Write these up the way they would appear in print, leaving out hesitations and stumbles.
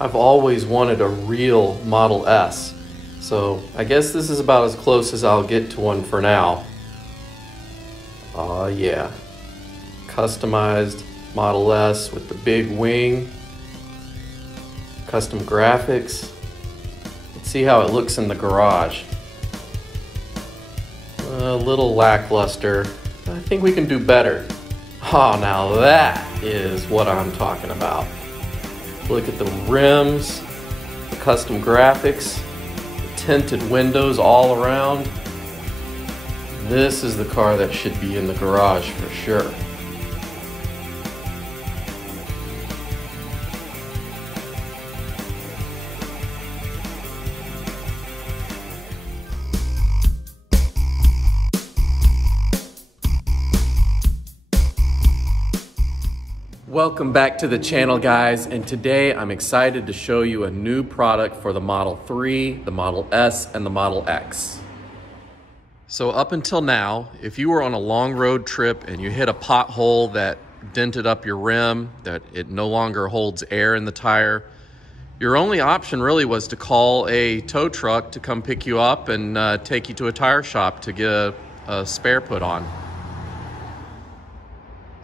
I've always wanted a real Model S, so I guess this is about as close as I'll get to one for now. Yeah, customized Model S with the big wing, custom graphics. Let's see how it looks in the garage. A little lackluster. I think we can do better. Oh, now that is what I'm talking about. Look at the rims, the custom graphics, the tinted windows all around. This is the car that should be in the garage for sure. Welcome back to the channel, guys, and today I'm excited to show you a new product for the Model 3, the Model S, and the Model X. So up until now, if you were on a long road trip and you hit a pothole that dented up your rim, that it no longer holds air in the tire, your only option really was to call a tow truck to come pick you up and take you to a tire shop to get a spare put on.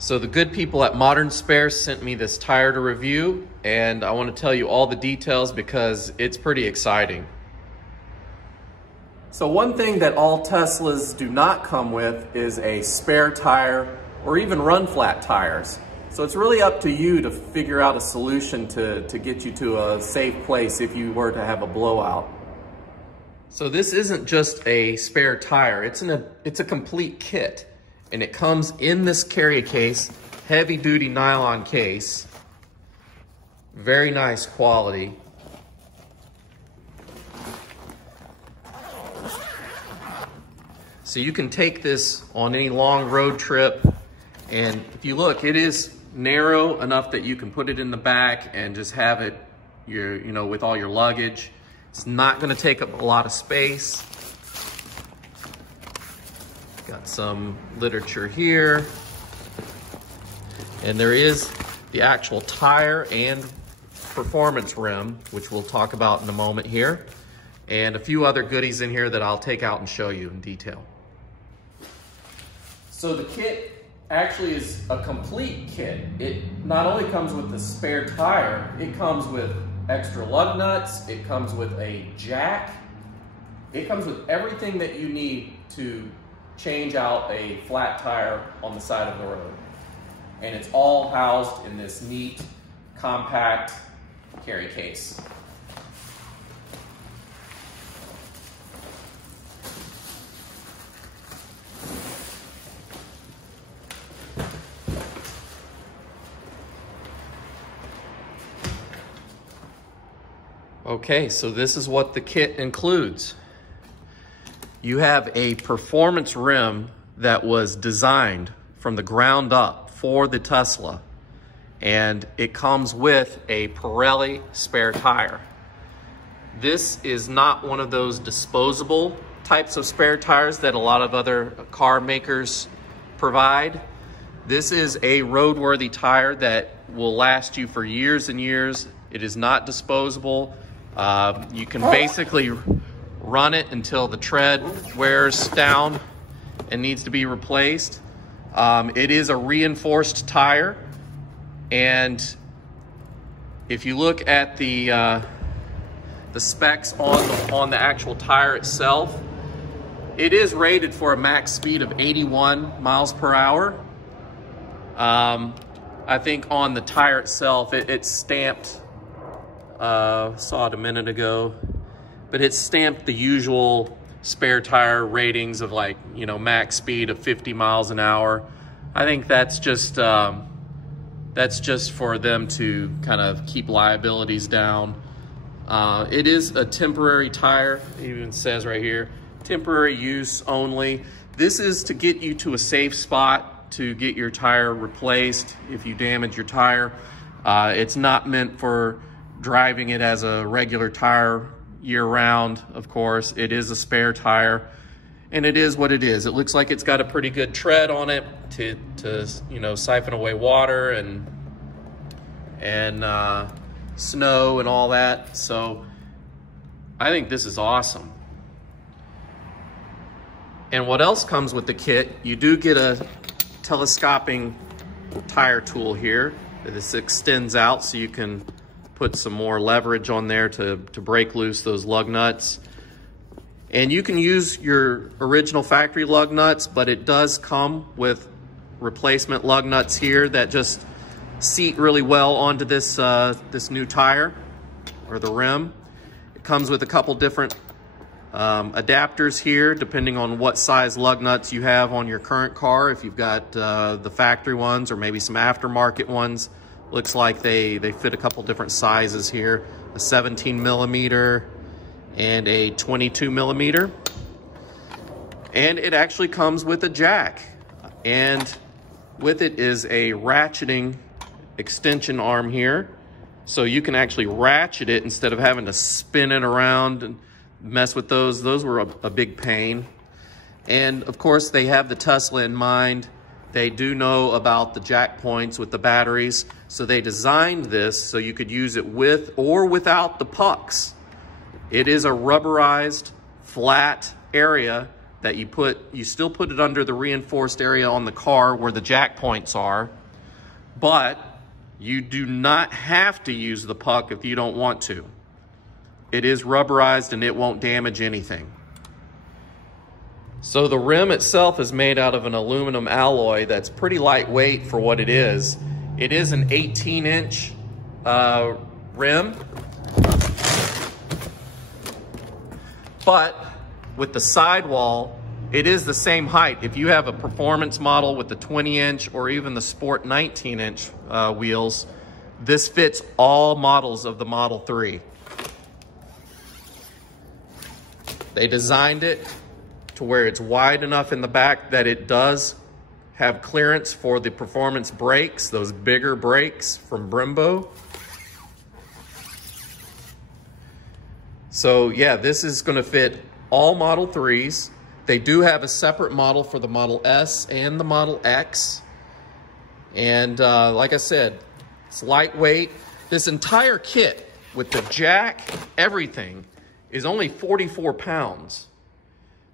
So the good people at Modern Spares sent me this tire to review, and I want to tell you all the details because it's pretty exciting. So one thing that all Teslas do not come with is a spare tire or even run flat tires. So it's really up to you to figure out a solution to get you to a safe place if you were to have a blowout. So this isn't just a spare tire, it's a complete kit. And it comes in this carry case, heavy duty nylon case, very nice quality. So you can take this on any long road trip, and if you look, it is narrow enough that you can put it in the back and just have it, with all your luggage. It's not going to take up a lot of space. Got some literature here, and there is the actual tire and performance rim, which we'll talk about in a moment here, and a few other goodies in here that I'll take out and show you in detail. So the kit actually is a complete kit. It not only comes with the spare tire, it comes with extra lug nuts, it comes with a jack, it comes with everything that you need to change out a flat tire on the side of the road. And it's all housed in this neat, compact carry case. Okay, so this is what the kit includes. You have a performance rim that was designed from the ground up for the Tesla, and it comes with a Pirelli spare tire. This is not one of those disposable types of spare tires that a lot of other car makers provide. This is a roadworthy tire that will last you for years and years. It is not disposable. You can basically run it until the tread wears down and needs to be replaced. It is a reinforced tire, and if you look at the specs on the actual tire itself, it is rated for a max speed of 81 miles per hour. I think on the tire itself, it's stamped, saw it a minute ago, but it's stamped the usual spare tire ratings of max speed of 50 miles an hour. I think that's just for them to kind of keep liabilities down. It is a temporary tire. It even says right here, temporary use only. This is to get you to a safe spot to get your tire replaced if you damage your tire. It's not meant for driving it as a regular tire year-round. Of course, it is a spare tire, and it is what it is. It looks like it's got a pretty good tread on it to siphon away water and snow and all that. So I think this is awesome. And what else comes with the kit, you do get a telescoping tire tool here. This extends out so you can put some more leverage on there to break loose those lug nuts. And you can use your original factory lug nuts, but it does come with replacement lug nuts here that just seat really well onto this, this new tire or the rim. It comes with a couple different adapters here, depending on what size lug nuts you have on your current car. If you've got the factory ones or maybe some aftermarket ones, looks like they fit a couple different sizes here, a 17 millimeter and a 22 millimeter. And it actually comes with a jack, and with it is a ratcheting extension arm here, so you can actually ratchet it instead of having to spin it around and mess with those. Those were a big pain. And of course, they have the Tesla in mind. They do know about the jack points with the batteries, so they designed this so you could use it with or without the pucks. It is a rubberized flat area that you still put it under the reinforced area on the car where the jack points are, but you do not have to use the puck if you don't want to. It is rubberized and it won't damage anything. So the rim itself is made out of an aluminum alloy that's pretty lightweight for what it is. It is an 18-inch rim, but with the sidewall, it is the same height. If you have a performance model with the 20-inch or even the Sport 19-inch wheels, this fits all models of the Model 3. They designed it to where it's wide enough in the back that it does have clearance for the performance brakes, those bigger brakes from Brembo. So yeah, this is going to fit all Model 3s. They do have a separate model for the Model S and the Model X. And like I said, it's lightweight. This entire kit with the jack, everything, is only 44 pounds.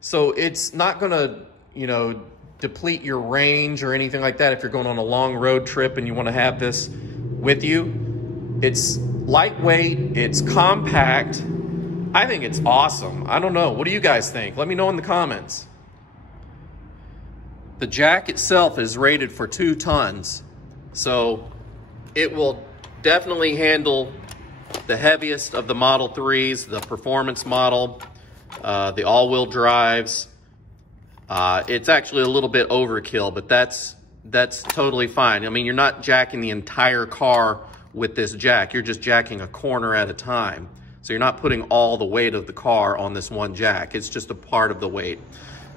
So it's not gonna, you know, deplete your range or anything like that if you're going on a long road trip and you wanna have this with you. It's lightweight, it's compact. I think it's awesome. I don't know, what do you guys think? Let me know in the comments. The jack itself is rated for 2 tons. So it will definitely handle the heaviest of the Model 3s, the performance model, the all-wheel drives. It's actually a little bit overkill, but that's totally fine. I mean, you're not jacking the entire car with this jack. You're just jacking a corner at a time. So you're not putting all the weight of the car on this one jack. It's just a part of the weight.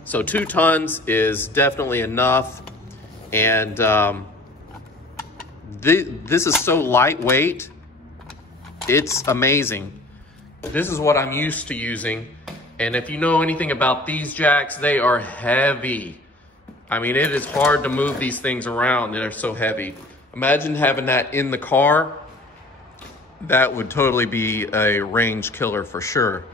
So 2 tons is definitely enough. And this is so lightweight. It's amazing. This is what I'm used to using. And if you know anything about these jacks, they are heavy. I mean, it is hard to move these things around. They're so heavy. Imagine having that in the car. That would totally be a range killer for sure.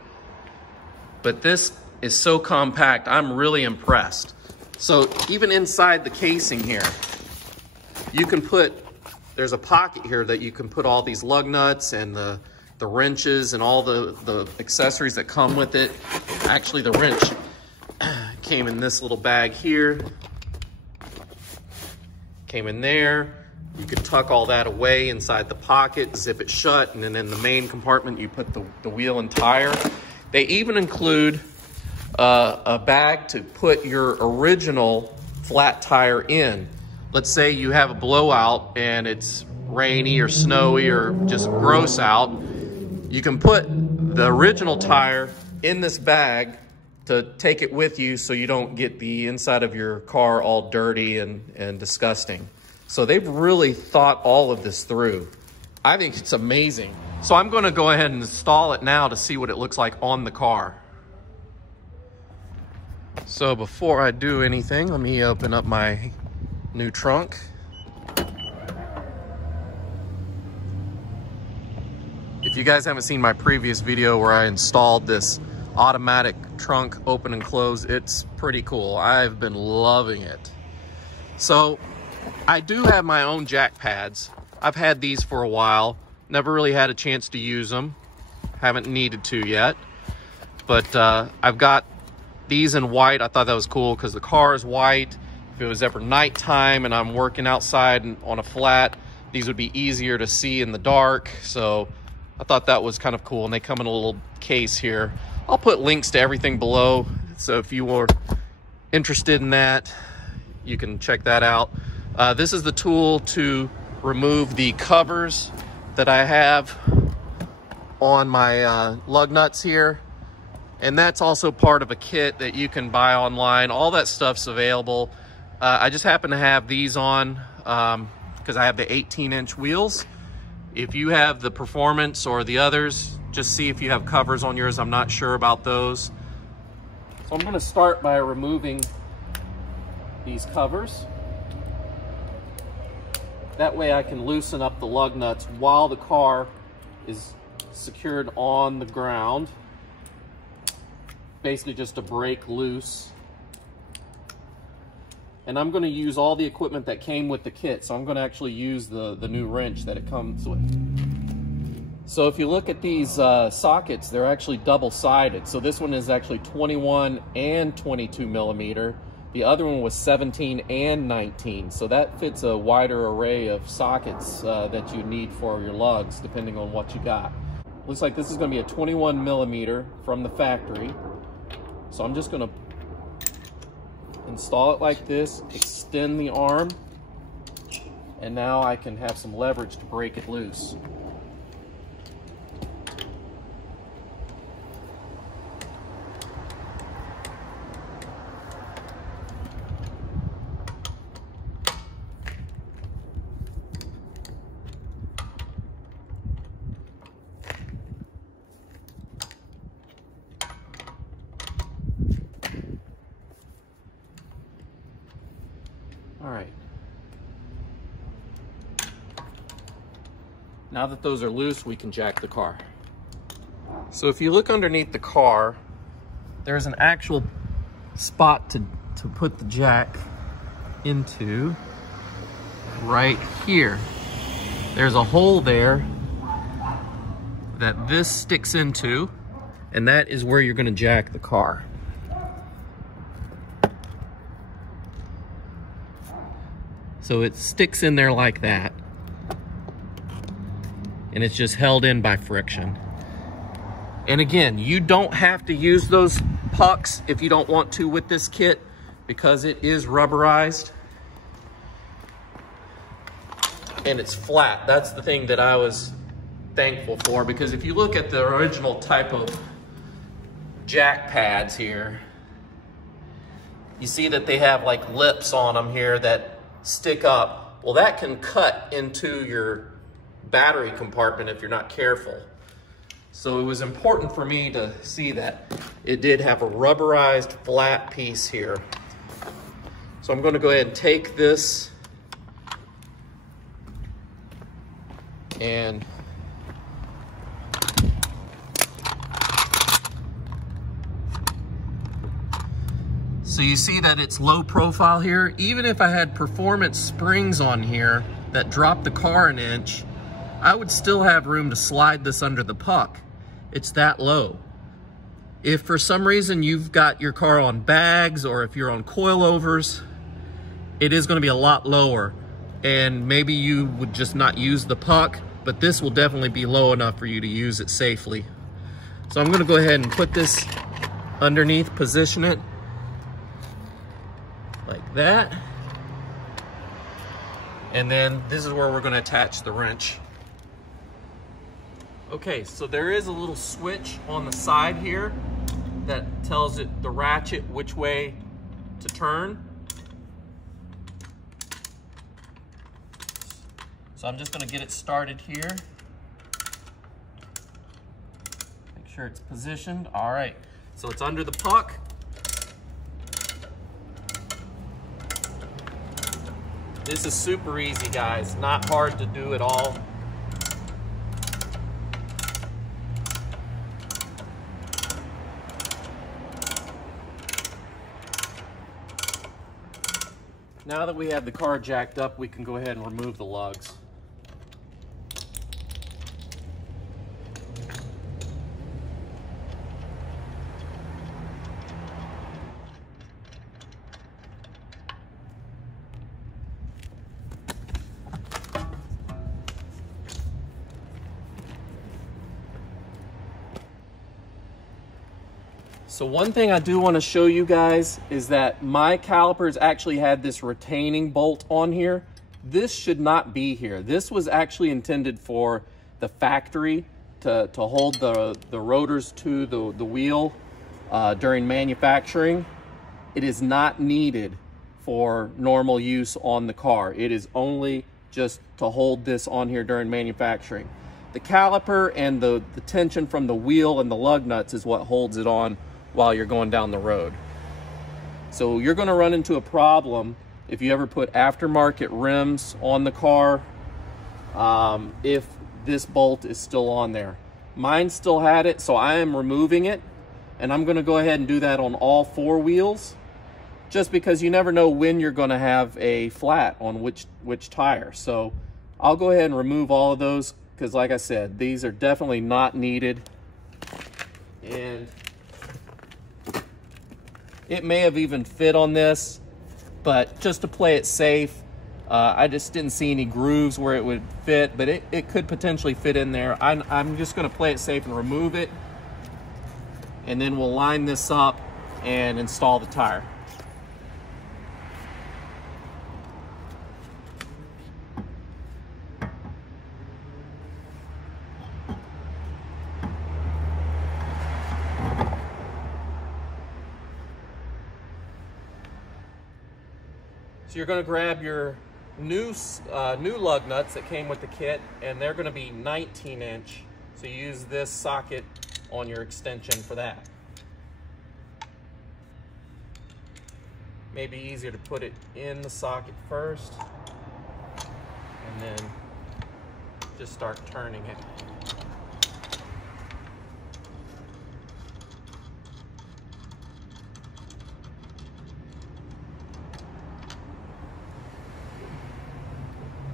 But this is so compact, I'm really impressed. So even inside the casing here, you can put, there's a pocket here that you can put all these lug nuts and the wrenches and all the accessories that come with it. Actually, the wrench came in this little bag here. Came in there. You could tuck all that away inside the pocket, zip it shut, and then in the main compartment, you put the wheel and tire. They even include a bag to put your original flat tire in. Let's say you have a blowout and it's rainy or snowy or just gross out. You can put the original tire in this bag to take it with you so you don't get the inside of your car all dirty and disgusting. So they've really thought all of this through. I think it's amazing. So I'm gonna go ahead and install it now to see what it looks like on the car. So before I do anything, let me open up my new trunk. If you guys haven't seen my previous video where I installed this automatic trunk open and close, it's pretty cool. I've been loving it. So I do have my own jack pads. I've had these for a while. Never really had a chance to use them. Haven't needed to yet. But I've got these in white. I thought that was cool because the car is white. If it was ever nighttime and I'm working outside and on a flat, these would be easier to see in the dark. So I thought that was kind of cool. And they come in a little case here. I'll put links to everything below. So if you were interested in that, you can check that out. This is the tool to remove the covers that I have on my lug nuts here. And that's also part of a kit that you can buy online. All that stuff's available. I just happen to have these on because I have the 18-inch wheels. If you have the Performance or the others, just see if you have covers on yours. I'm not sure about those. So I'm going to start by removing these covers. That way I can loosen up the lug nuts while the car is secured on the ground. Basically just to break loose. And I'm going to use all the equipment that came with the kit. So I'm going to actually use the new wrench that it comes with. So if you look at these sockets, they're actually double-sided. So this one is actually 21 and 22 millimeter. The other one was 17 and 19. So that fits a wider array of sockets that you need for your lugs, depending on what you got. Looks like this is going to be a 21 millimeter from the factory. So I'm just going to install it like this, extend the arm, and now I can have some leverage to break it loose. All right. Now that those are loose, we can jack the car. So if you look underneath the car, there's an actual spot to put the jack into right here. There's a hole there that this sticks into, and that is where you're going to jack the car. So it sticks in there like that, and it's just held in by friction. And again, you don't have to use those pucks if you don't want to with this kit, because it is rubberized and it's flat. That's the thing that I was thankful for, because if you look at the original type of jack pads here, you see that they have like lips on them here that stick up. Well, that can cut into your battery compartment if you're not careful. So it was important for me to see that it did have a rubberized flat piece here. So I'm going to go ahead and take this and so you see that it's low profile here. Even if I had Performance springs on here that drop the car an inch, I would still have room to slide this under the puck. It's that low. If for some reason you've got your car on bags, or if you're on coilovers, it is going to be a lot lower. And maybe you would just not use the puck, but this will definitely be low enough for you to use it safely. So I'm going to go ahead and put this underneath, position it like that. And then this is where we're going to attach the wrench. Okay, so there is a little switch on the side here that tells it, the ratchet, which way to turn. So I'm just going to get it started here. Make sure it's positioned. All right, so it's under the puck. This is super easy, guys. Not hard to do at all. Now that we have the car jacked up, we can go ahead and remove the lugs. So one thing I do want to show you guys is that my calipers actually had this retaining bolt on here. This should not be here. This was actually intended for the factory to hold the rotors to the wheel during manufacturing. It is not needed for normal use on the car. It is only just to hold this on here during manufacturing. The caliper and the tension from the wheel and the lug nuts is what holds it on while you're going down the road. So you're going to run into a problem if you ever put aftermarket rims on the car if this bolt is still on there. Mine still had it, so I am removing it, and I'm going to go ahead and do that on all four wheels, just because you never know when you're going to have a flat on which tire. So I'll go ahead and remove all of those, because like I said, these are definitely not needed. And it may have even fit on this, but just to play it safe, I just didn't see any grooves where it would fit, but it could potentially fit in there. I'm just gonna play it safe and remove it, and then we'll line this up and install the tire. So you're going to grab your new lug nuts that came with the kit, and they're going to be 19-inch. So you use this socket on your extension for that. Maybe easier to put it in the socket first, and then just start turning it.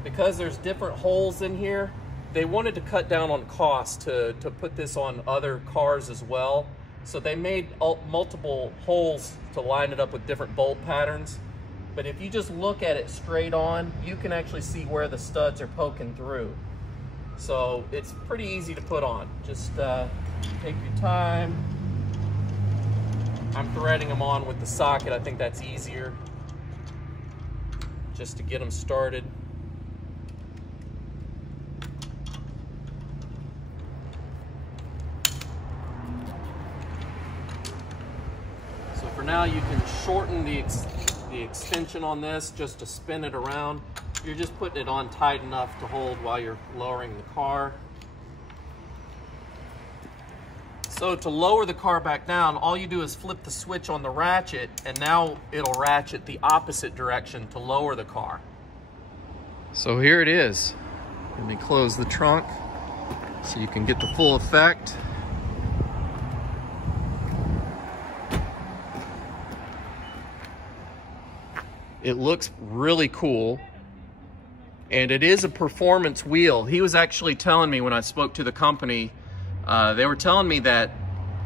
Because there's different holes in here, they wanted to cut down on cost to put this on other cars as well. So they made multiple holes to line it up with different bolt patterns. But if you just look at it straight on, you can actually see where the studs are poking through. So it's pretty easy to put on. Just take your time. I'm threading them on with the socket. I think that's easier just to get them started. For now, you can shorten the extension on this just to spin it around. You're just putting it on tight enough to hold while you're lowering the car. So to lower the car back down, all you do is flip the switch on the ratchet, and now it'll ratchet the opposite direction to lower the car. So here it is. Let me close the trunk so you can get the full effect. It looks really cool, and it is a performance wheel. He was actually telling me when I spoke to the company, they were telling me that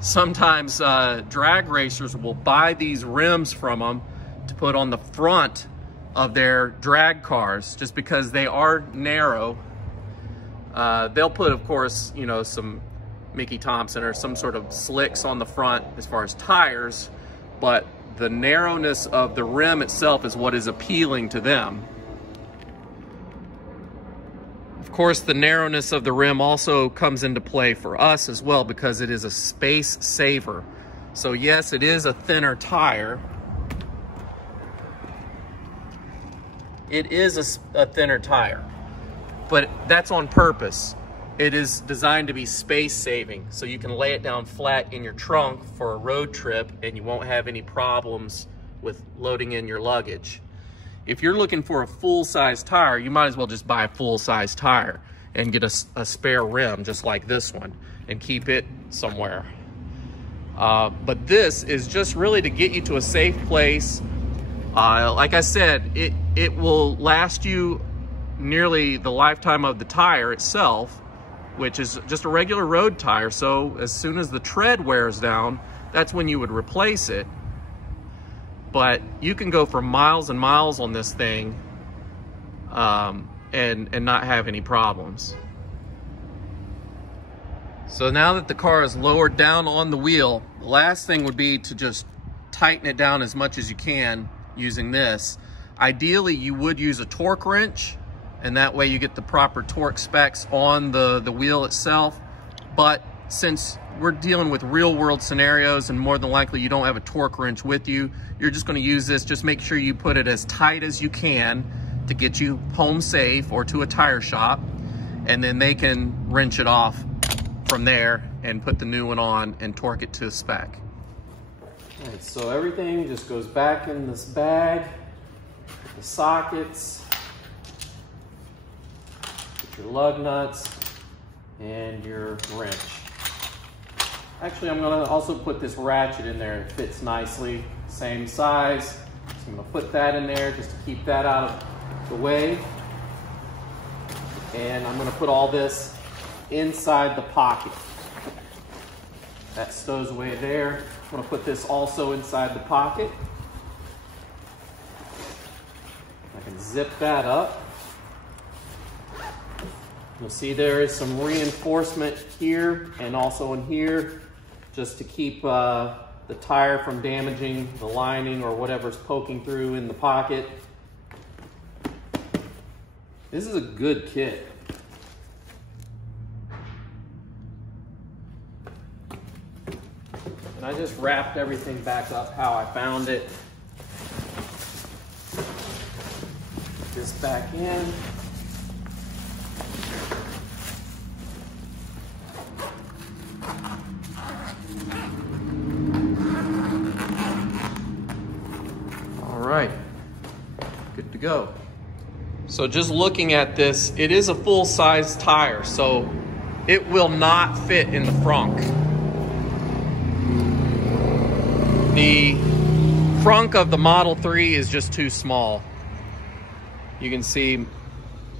sometimes drag racers will buy these rims from them to put on the front of their drag cars just because they are narrow. They'll put, of course, you know, some Mickey Thompson or some sort of slicks on the front as far as tires, but the narrowness of the rim itself is what is appealing to them. Of course, the narrowness of the rim also comes into play for us as well because it is a space saver. So yes, it is a thinner tire. It is a thinner tire, but that's on purpose. It is designed to be space saving, so you can lay it down flat in your trunk for a road trip and you won't have any problems with loading in your luggage. If you're looking for a full-size tire, you might as well just buy a full-size tire and get a spare rim just like this one and keep it somewhere. But this is just really to get you to a safe place Like I said, it will last you nearly the lifetime of the tire itself, which is just a regular road tire. So as soon as the tread wears down, that's when you would replace it. But you can go for miles and miles on this thing and not have any problems. So now that the car is lowered down on the wheel, the last thing would be to just tighten it down as much as you can using this. Ideally, you would use a torque wrench, and that way you get the proper torque specs on the wheel itself. But since we're dealing with real world scenarios and more than likely you don't have a torque wrench with you, you're just going to use this. Just make sure you put it as tight as you can to get you home safe or to a tire shop, and then they can wrench it off from there and put the new one on and torque it to spec. All right, so everything just goes back in this bag, the sockets, your lug nuts, and your wrench. Actually, I'm gonna also put this ratchet in there. It fits nicely, same size. So I'm gonna put that in there just to keep that out of the way. And I'm gonna put all this inside the pocket. That stows away there. I'm gonna put this also inside the pocket. I can zip that up. You'll see there is some reinforcement here and also in here, just to keep the tire from damaging the lining or whatever's poking through in the pocket. This is a good kit. And I just wrapped everything back up how I found it. Put this back in. All right, good to go. So just looking at this, it is a full-size tire, so it will not fit in the frunk. The frunk of the Model 3 is just too small. You can see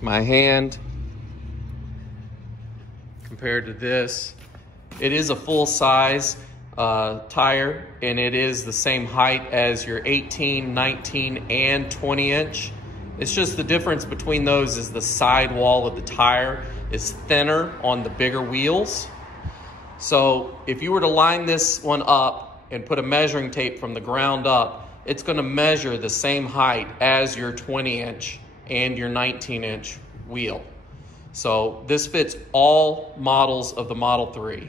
my hand compared to this. It is a full-size tire, and it is the same height as your 18, 19, and 20 inch. It's just the difference between those is the sidewall of the tire is thinner on the bigger wheels. So if you were to line this one up and put a measuring tape from the ground up, it's going to measure the same height as your 20 inch and your 19 inch wheel. So this fits all models of the Model 3.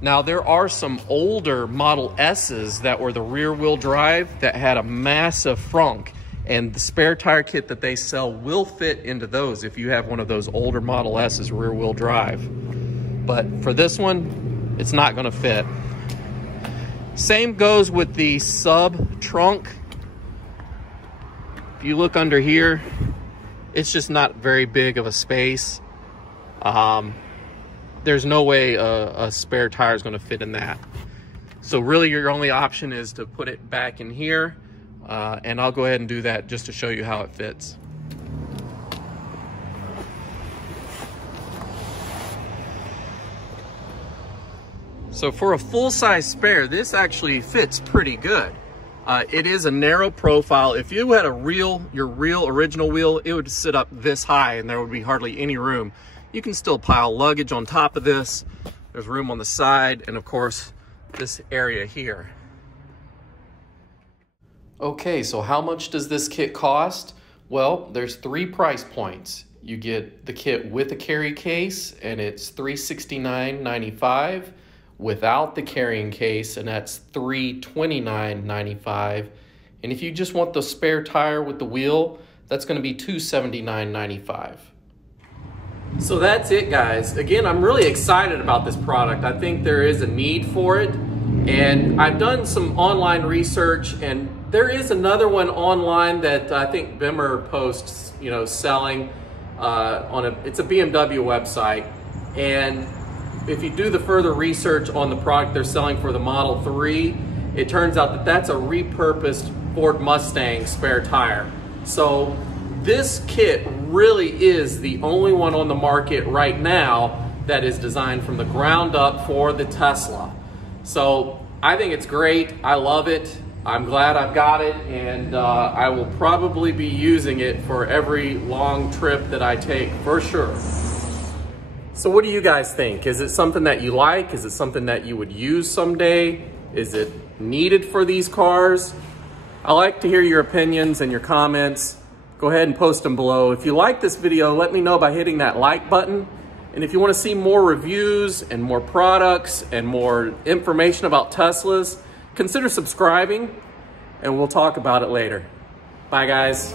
Now there are some older Model S's that were the rear wheel drive that had a massive frunk, and the spare tire kit that they sell will fit into those if you have one of those older Model S's rear wheel drive. But for this one, it's not gonna fit. Same goes with the sub trunk. If you look under here, it's just not very big of a space. There's no way a spare tire is going to fit in that. So really your only option is to put it back in here, and I'll go ahead and do that just to show you how it fits. So for a full-size spare, this actually fits pretty good. It is a narrow profile. If you had your real original wheel, it would sit up this high and there would be hardly any room. You can still pile luggage on top of this. There's room on the side, and of course, this area here. Okay, so how much does this kit cost? Well, there's 3 price points. You get the kit with a carry case, and it's $369.95. Without the carrying case, and that's $329.95. And if you just want the spare tire with the wheel, that's going to be $279.95. So that's it, guys. Again, I'm really excited about this product. I think there is a need for it, and I've done some online research, and there is another one online that I think Bimmer posts, selling it's a BMW website. And if you do the further research on the product they're selling for the Model 3, it turns out that that's a repurposed Ford Mustang spare tire. So this kit really is the only one on the market right now that is designed from the ground up for the Tesla. So I think it's great. I love it. I'm glad I've got it, and I will probably be using it for every long trip that I take for sure. So what do you guys think? Is it something that you like? Is it something that you would use someday? Is it needed for these cars? I like to hear your opinions and your comments. Go ahead and post them below. If you like this video, let me know by hitting that like button. And if you want to see more reviews and more products and more information about Teslas, consider subscribing, and we'll talk about it later. Bye, guys.